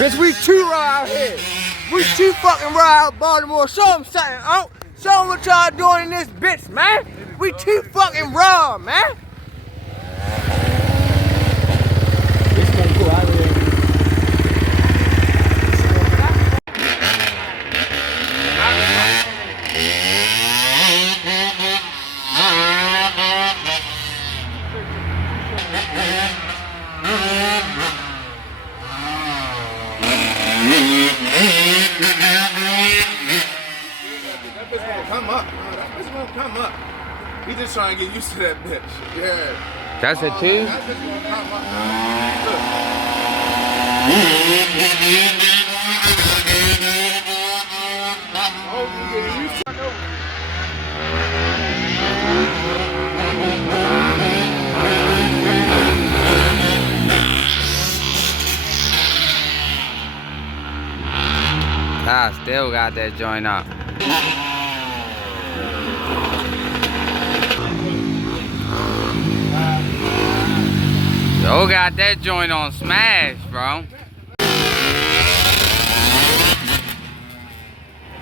Bitch, we too raw out here. We too fucking raw out Baltimore. Show them something, oh. Show them what y'all doing in this bitch, man. We too fucking raw, man. It's gonna go out of there. That bitch gonna come up. That bitch gonna come up. He just trying to get used to that bitch. Yeah. That's it too? That bitch gonna come up. I still got that joint up. Yo got that joint on smash, bro.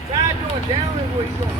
Try doing down and what he's doing.